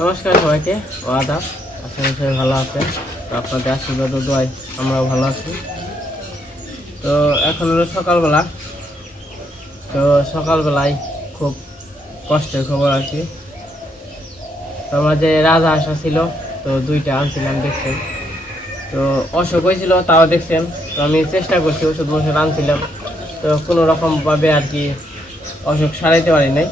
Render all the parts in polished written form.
নমস্কার সবাইকে, আদাব। আশা করি সবাই ভালো আছেন। তো আপনাদের আশীর্বাদ ও দোয়ায় আমরাও ভালো আছি। তো এখন হলো সকালবেলা। তো সকালবেলায় খুব কষ্টের খবর আর কি। তো আমার যে রাজহাঁস ছিল, তো 2টা আনছিলাম দেখছেন। তো অসুখ হয়েছিল, তাও দেখছেন। তো আমি চেষ্টা করছি, ওষুধ আনছিলাম, তো কোনো রকমভাবে আর কি অসুখ সারাইতে পারি নাই।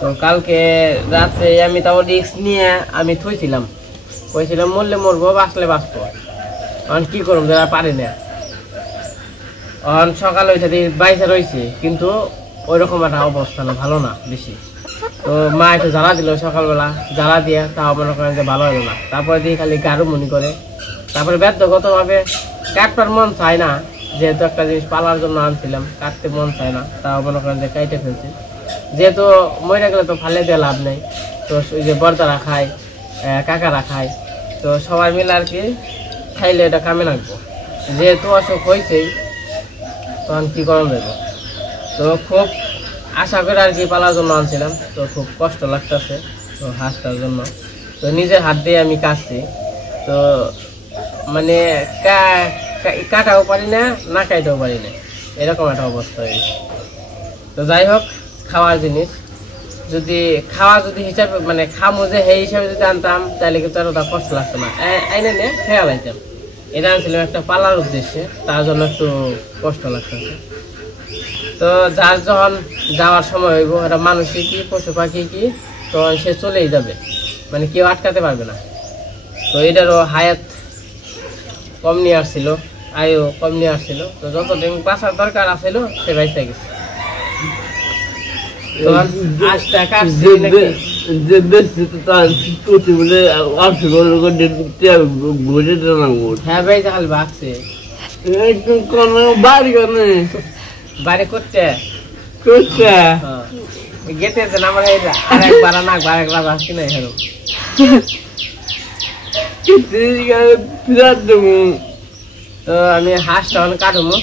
তো কালকে রাত্রে আমি তাও রিস্ক নিয়ে আমি থুইছিলাম, কইছিলাম মরলে মরবো, বাঁচলে বাঁচবো। এখন কি করবো, যারা পারি না। এখন সকালে ওইটা দিয়ে বাইসা রয়েছে, কিন্তু ওই রকম একটা অবস্থা না, ভালো না বেশি। তো মা একটু জ্বালা দিল সকালবেলা, জ্বালা দিয়ে তাও মনে করেন যে ভালো হলো না। তারপরে দিয়ে খালি গাঢ় মনি করে, তারপরে ব্যর্থগতভাবে কাটবার মন চায় না, যেহেতু একটা জিনিস পালার জন্য আনছিলাম, কাটতে মন চায় না, তাও মনে করেন যে কাইটে ফেলছি। যেহেতু মরে গেলে তো ফালে দিয়ে লাভ নেই। তো ওই যে বর্দারা খায়, কাকারা খায়, তো সবাই মিলে আর কি খাইলে এটা কামে রাখবো। যেহেতু অসুখ হয়েছেই, তখন কী করা যাবে। তো খুব আশা করে আর কি পালার জন্য আনছিলাম, তো খুব কষ্ট লাগতেছে তো হাঁসটার জন্য। তো নিজের হাত দিয়ে আমি কাটছি, তো মানে কাটাও পারি না, না কাটাও পারি না, এরকম একটা অবস্থা হয়েছে। তো যাই হোক, খাওয়ার জিনিস যদি হিসাবে মানে খামো যে সেই হিসাবে যদি আনতাম, তাহলে কিন্তু আর ওটা কষ্ট লাগতো না, আইনে নিয়ে খেয়াল আইতাম। এটা আনছিলাম একটা পালার উদ্দেশ্যে, তার জন্য একটু কষ্ট লাগতেছে। তো যার যখন যাওয়ার সময় হইব, এটা মানুষই কি পশু পাখি কি, তখন সে চলেই যাবে, মানে কেউ আটকাতে পারবে না। তো এটারও হায়াত কম নিয়ে আসছিল, আয়ও কম নিয়ে আসছিল। তো যতদিন বাঁচার দরকার আসছিল, সে বাইসা গেছে। বাড়ি করতে গেতে আমার আরেক বাড়া না, আরেক রাজা আসছি না এরকম। তো আমি হাঁসটা কাটবো,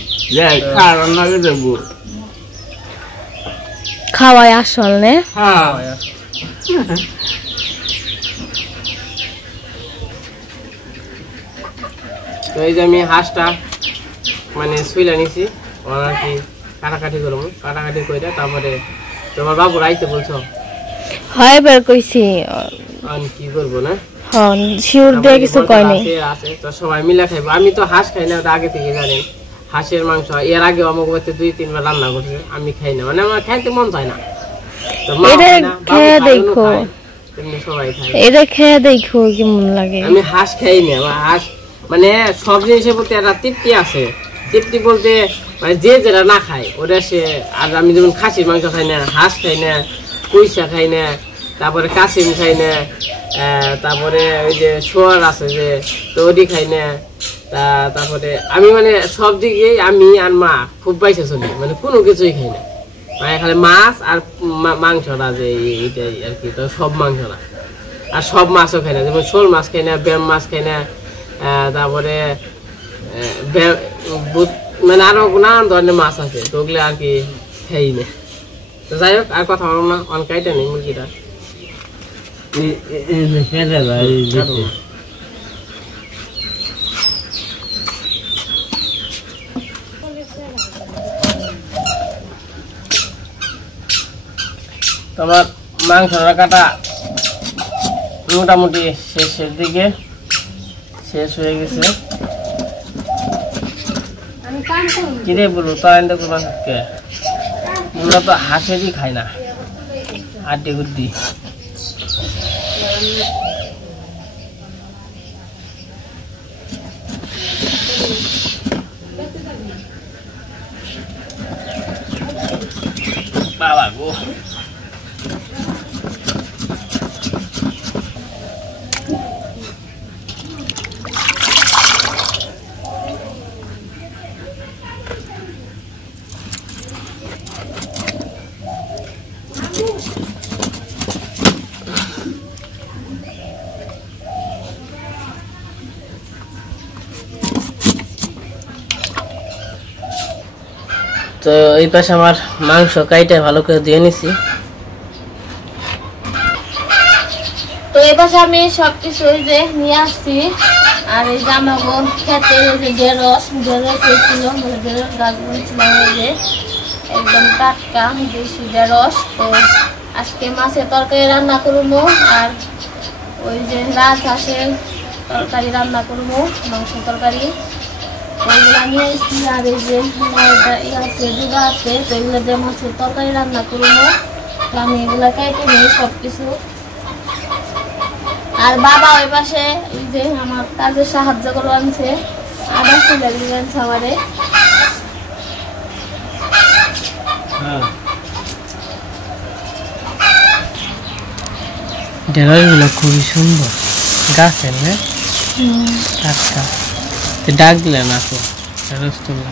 খাওয়াই আসল নে। তো এই যে আমি হাঁসটা মানে শুইলা নিছি, আর কি কাটাকাটি করবো, কাটাকাটি করে তারপরে তোমার বাবু রাইতে বলছো হয় বের কইছি আমি কি করবো না, হন শিওর দিয়ে কিছু কই নাই। আছে তো সবাই মিলে খাইবো। আমি তো হাঁস খাই না, ওটা আগে থেকে জানেন। হাঁসের মাংস এর আগে আমার বাড়িতে 2-3 বার রান্না করছে, আমি খাই না, মানে আমার খাইতে মন চায় না। তো এটা খেয়ে দেখো, সবাই খায়, এটা খেয়ে দেখো কেমন লাগে। আমি হাঁস খাই না, আমার হাঁস মানে সব জিনিসের প্রতি একটা তৃপ্তি আছে। তৃপ্তি বলতে মানে যে যেটা না খায় ওটা সে। আর আমি যেমন খাসির মাংস খাই না, হাঁস খাই না, কুইসা খাই না, তারপরে কাশিম খাই না, তারপরে ওই যে শোয়ার আছে যে, তো ওটি খাই না। তারপরে আমি মানে সব দিকে আমি আর মা খুব বাইসে চলি, মানে কোনো কিছুই খাই না, মানে খালি মাছ আর মাংসটা যে এইটাই আর কি। তো সব মাংস না, আর সব মাছও খাই না, যেমন শোল মাছ খাই না, ব্যাম মাছ খাই না, তারপরে মানে আরো নানান ধরনের মাছ আছে, তো ওগুলো আর কি খাই না। তো যাই হোক, আর কথা বলবো না, অনকাইটা নেই মুরগিটা। তোমার মাংসটা কাটা মোটামুটি শেষের দিকে শেষ হয়ে গেছে। কিরে বলবো তো মূলত হাঁসেরই খাই না, আড্ডি গুড্ডি। বাবা গো, তো এই পাশে আমার মাংস কাইটা ভালো করে দিয়ে নিছি। তো এই পাশে আমি সবকিছু ওই যে নিয়ে আসছি। আর এই যে আমাগো খেতে যে ঢেঁড়স হয়েছিল, মানে ঢেঁড়স গাছ বলছিলাম, এই যে একদম টাটকা দেশি ঢেঁড়স। তো আজকে মাছের তরকারি রান্না করবো, আর ওই যে রাজহাঁসের তরকারি রান্না করবো, মাংস তরকারি ওইগুলো নিয়ে এসেছি। আর এই যে আছে দুধা আছে, তো এগুলো দিয়ে মাছের তরকারি রান্না করবো। তো আমি এগুলো কেটে নিই সব কিছু। আর বাবা ওই পাশে এই যে আমার কাজে সাহায্য করে আনছে, আদা সিলে আনছে আমারে। ঢেঁড়সগুলো খুবই সুন্দর গাছের, না টাটকা। ডাক দিলেন আপু ঢেঁড়স তোলা।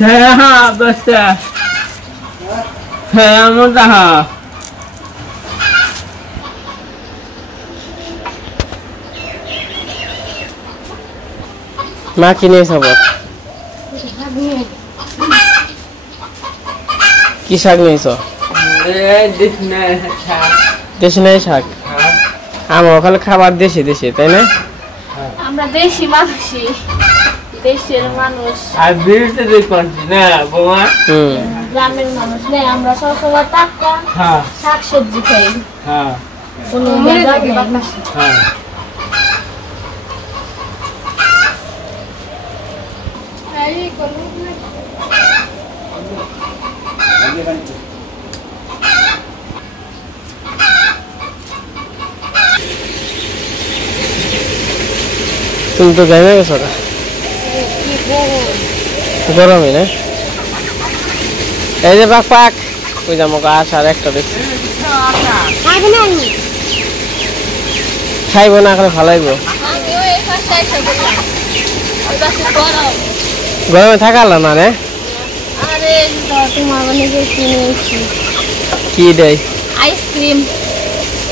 হ্যাঁ বসতে হ্যাঁ মোটা হ্যাঁ মা কিনে সব কি শাক নিয়েছ? দেশি নাই শাক। আমার ওখানে খাবার দেশি দেশি, তাই না? আমরা দেশি মানুষই, দেশের মানুষ। আর বিরুতে দেখছি না বৌমা, গ্রামের মানুষ নেই, আমরা সবসময় টাটকা শাক সবজি খাই, কোনো ভেজাল নেই। তুমি তো গাইমে গেছো না, গরমই না? এই যে পাক পাক ওই যে আমাকে আসার একটা দেখছি, খাইব না করে ভালাইব। গরমে থাকাল না রে। কি দেয়? আইসক্রিম,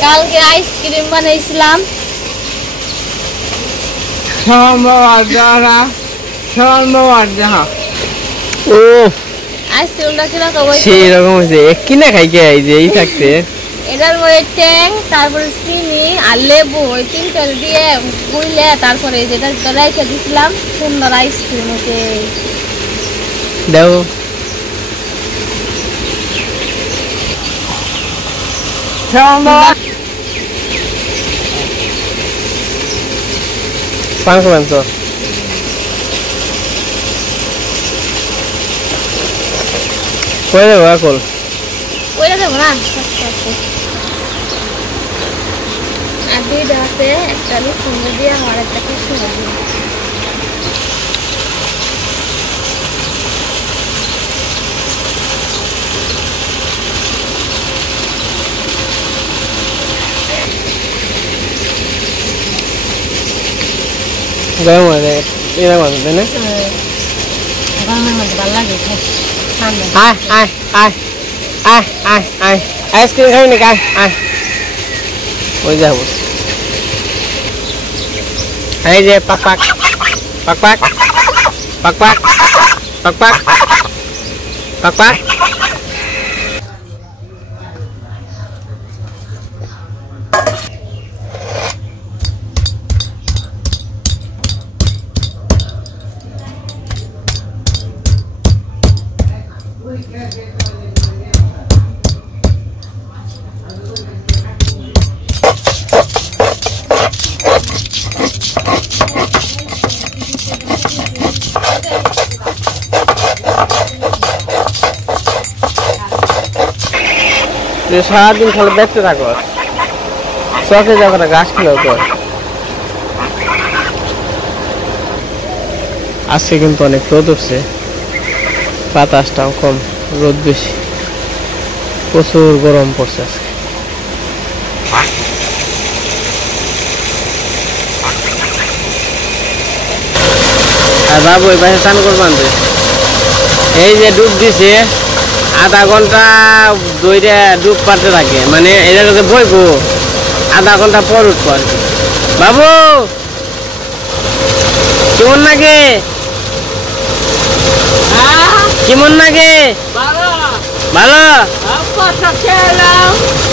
কালকে আইসক্রিম বানাইছিলাম। ও আইসক্রিমটা কিরকম সেই রকম হয়েছে, কিনা খাই কে এই যে এই থাকছে। এটার মধ্যে ট্যাং, তারপরে চিনি আর লেবু, ওই তিনটা দিয়ে গুইলে তারপরে যেটা রেখে দিছিলাম। সুন্দর আইসক্রিম হচ্ছে। দাও পাঁচ মাংস কই দেবো এখন? ওইটা দেবো না, আর দুইটা আছে, একটা সুন্দর দিয়ে আমার একটা কি সুন্দর দিয়ে। গরম হয়ে যায় এরকম আছে, তাই না? গরমের মধ্যে ভালো লাগে ঠান্ডা। আয় আয় আয় আয় আয় আয় আইসক্রিম খাবি নাকি? আয় আয় ওই যাবো। এই যে পাক পাক পাক পাক পাক পাক পাক পাক পাক পাক। সারাদিন খালি দেখতে থাকো, চকে যাবো না, গাছ খেলেও তো। আজকে কিন্তু অনেক রোদ উঠছে, বাতাসটাও কম, রোদ বেশি, প্রচুর গরম পড়ছে আজকে। আর বাবু ওই পাশে স্নান করবান, এই যে ডুব দিছে, আধা ঘন্টা দইটা ডুব পারতে থাকে, মানে এটা কাছে বইবো আধা ঘন্টা পর উঠবো আর কি। বাবু কেমন লাগে? কেমন লাগে? ভালো।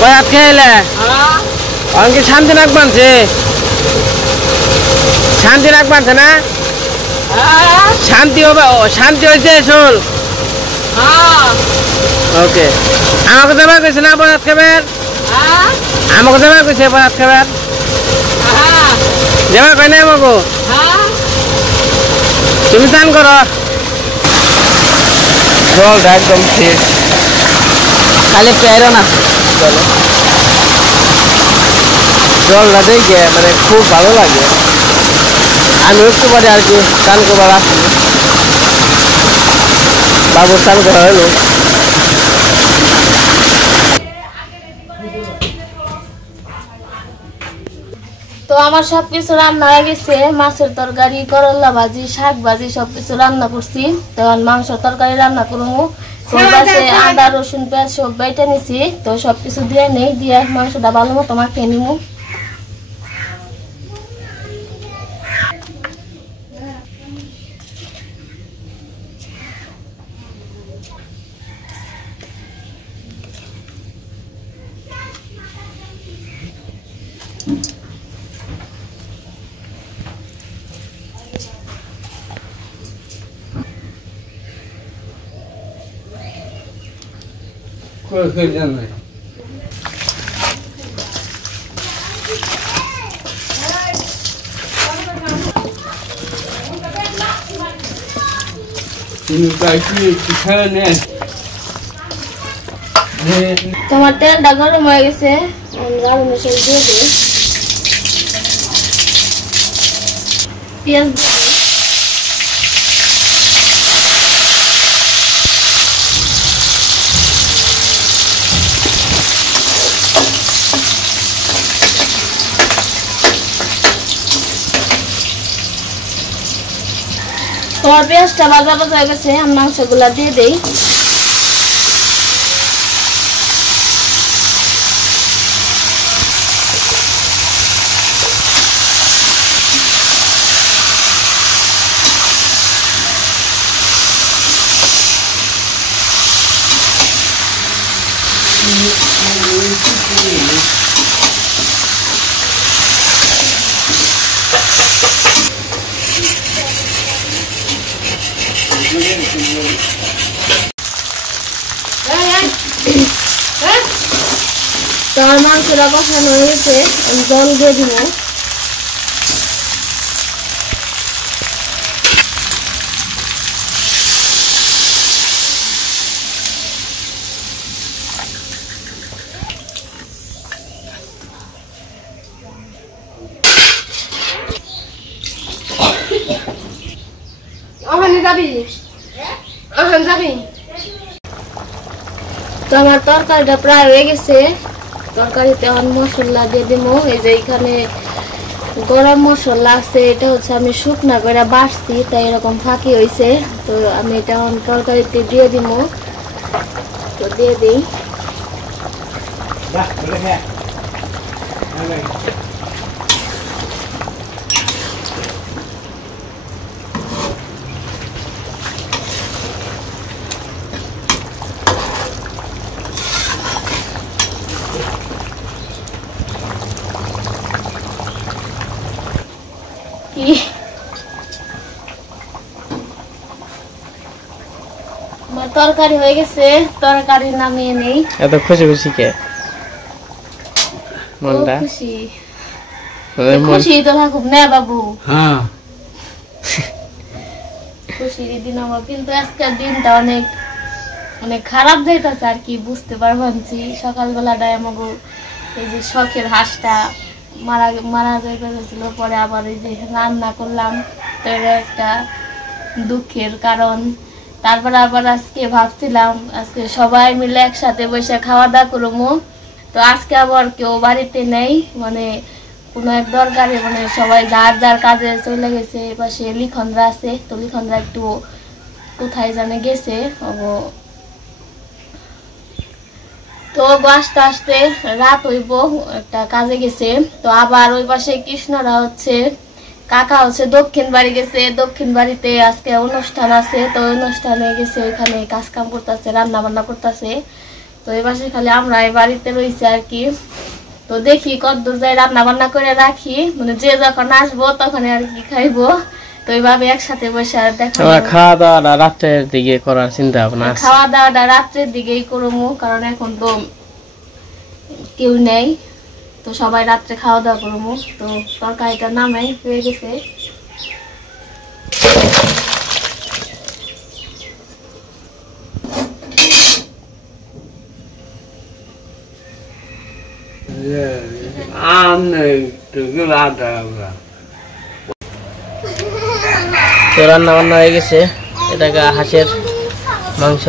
কয়াত খেলে অনেকে শান্তি নাক বানছে, শান্তি নাক বানছে না? শান্তি হবে, শান্তি হয়েছে শোল। ওকে, আমাকে যাবার কইছে না বরাত খাবার? আমাকে যাবার কইছে বরাত খাবার? যাবার কই না আমাকে? তুমি চান করো। জলটা একদম শেষ, খালি পেরো না জলে। জলটা দেখে মানে খুব ভালো লাগে। আমি একটু পরে আর কি চান করবার আসি, বাবুর চান করা হলো। তো আমার সবকিছু রান্না হয়ে গেছে, মাছের তরকারি, করলা ভাজি, শাক ভাজি সবকিছু রান্না করছি। তখন মাংস তরকারি রান্না করবো। আদা রসুন পেঁয়াজ সব বেটে নিছি, তো সবকিছু দিয়ে নেই, দিয়ে মাংসটা ভালো মতো মাখিয়ে নিবো। তোমার তেলটা গরম হয়ে গেছে, গরম মশলা দিয়ে দিই, পেঁয়াজ দিয়ে দিই। তোমার পেঁয়াজটা ভাজা ভাজা হয়ে গেছে, আমি মাংসগুলা দিয়ে দেই। তোমার মাংসটা কষানো হয়ে গেছে, আমি জল দিয়ে দিব। তো আমার তরকারিটা প্রায় হয়ে গেছে, তরকারিতে এখন মশলা দিয়ে দিব। এই যে এখানে গরম মশলা আছে, এটা হচ্ছে আমি শুকনা করে বাটছি, তাই এরকম ফাঁকি হয়েছে। তো আমি এটা এখন তরকারিতে দিয়ে দিব, তো দিয়ে দিই। আমার তরকারি হয়ে গেছে, তরকারি নামিয়ে নেই। এত খুশি খুশি কে মনটা? খুশি খুশি তো থাকুক না বাবু। হ্যাঁ, খুশির দিন আমার, কিন্তু আজকের দিনটা অনেক অনেক খারাপ যাইতেছে আর কি, বুঝতে পারছি। সকালবেলাটায় আমাকে এই যে শখের হাঁসটা মারা যাইতেছিল, পরে আবার এই যে রান্না করলাম, তো এটা একটা দুঃখের কারণ। তারপরে আবার আজকে ভাবছিলাম আজকে সবাই মিলে একসাথে বসে খাওয়া দাওয়া করবো, তো আজকে আবার কেউ বাড়িতে নেই, মানে কোনো এক দরকারে মানে সবাই যার যার কাজে চলে গেছে। এপাশে লিখনরা আছে, তো লিখনরা একটু কোথায় জানে গেছে, তো আসতে আসতে রাত হইব, একটা কাজে গেছে। তো আবার ওই পাশে কৃষ্ণরা হচ্ছে কাকা হচ্ছে দক্ষিণ বাড়ি গেছে, দক্ষিণ বাড়িতে আজকে অনুষ্ঠান আছে, তো অনুষ্ঠানে গেছে, ওইখানে কাজ কাম করতেছে, রান্না বান্না করতেছে। তো এই পাশে খালি আমরা এই বাড়িতে রয়েছে আর কি। তো দেখি কতদূর যাই, রান্না বান্না করে রাখি, মানে যে যখন আসবো তখন আর কি খাইবো। তো এইভাবে একসাথে বসে আর দেখা খাওয়া দাওয়াটা রাত্রের দিকে করার চিন্তা ভাবনা আছে। খাওয়া দাওয়াটা রাত্রের দিকেই করবো, কারণ এখন তো কেউ নেই, তো সবাই রাত্রে খাওয়া দাওয়া করবো। তো তরকারিটা নামাই হয়ে গেছে। তো রান্না বান্না হয়ে গেছে, এটাকে হাঁসের মাংস,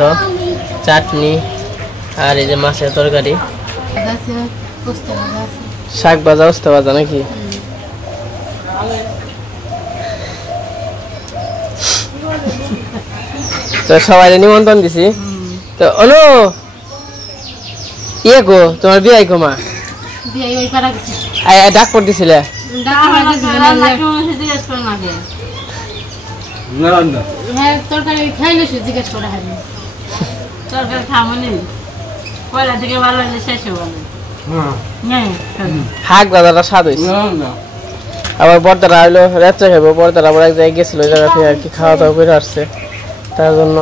চাটনি, আর এই যে মাছের তরকারি, শাক ভাজা, উস্তা ভাজা নাকি। তো সবাই নিমন্ত্রণ দিছি। তো অনু ইয়ে গো, তোমার বিয়াই কো মা ডাক পর দিছিলে? তরকারি খাইলে জিজ্ঞেস করা হয়, তরকারি খামনি পয়লা থেকে ভালো হলে শেষে ভালো। শাক ভাজাটা স্বাদ হয়েছে। আবার বর্দারা হইলো রাত্রে খাইবো, বর্দারা আবার এক জায়গায় গেছিল, ওই জায়গা থেকে আর কি খাওয়া দাওয়া করে আসছে, তার জন্য